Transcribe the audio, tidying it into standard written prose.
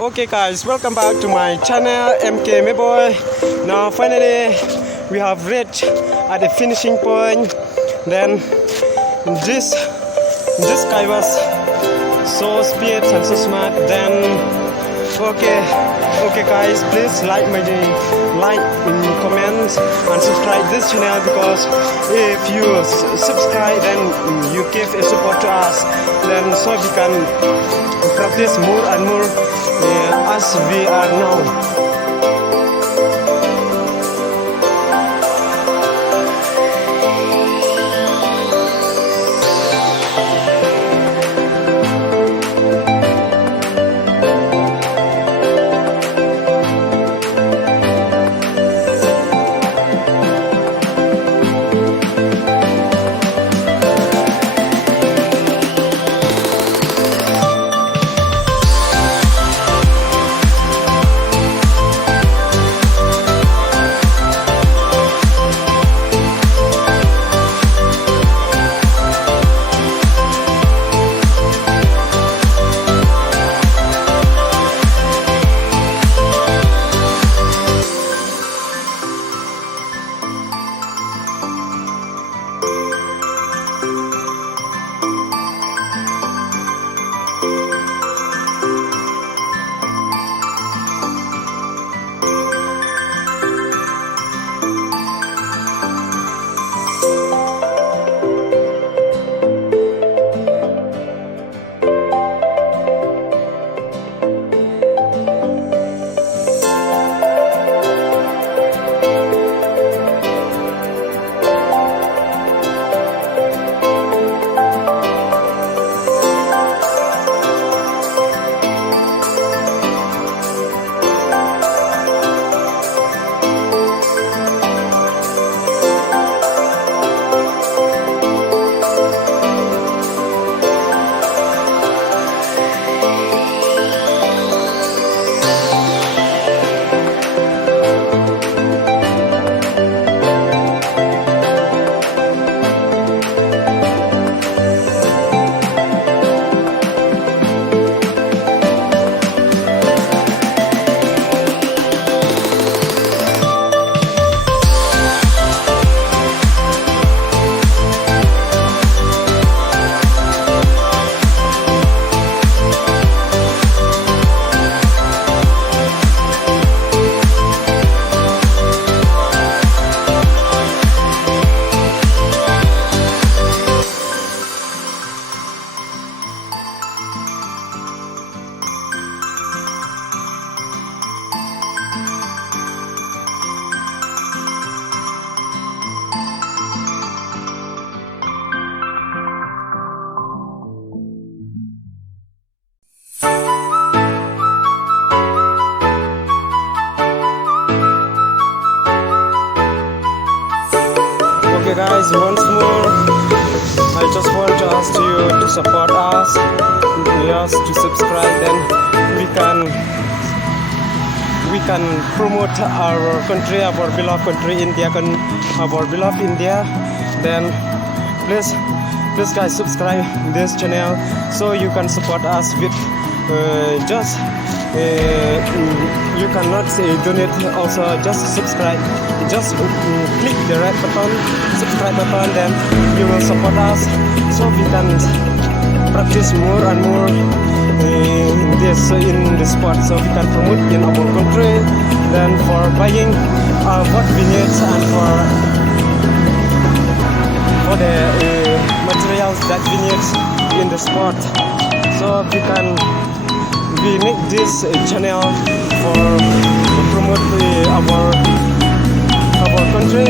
Okay guys, welcome back to my channel MK Boy. Now finally we have reached at the finishing point. Then this guy was so speed and so smart. Then okay guys, please like comments and subscribe this channel, because if you subscribe then you give a support to us, then so we can practice more and more as we are now. Okay guys, once more I just want to ask you to support us, yes, to subscribe, then we can promote our country, our beloved country India, our beloved India. Then please guys, subscribe this channel so you can support us with you cannot donate, also just subscribe, just click the red button, subscribe button, then you will support us so we can practice more and more in the sport, so we can promote in our country, then for buying what we need and for the materials that we need in the sport, so we make this channel for to promote our country.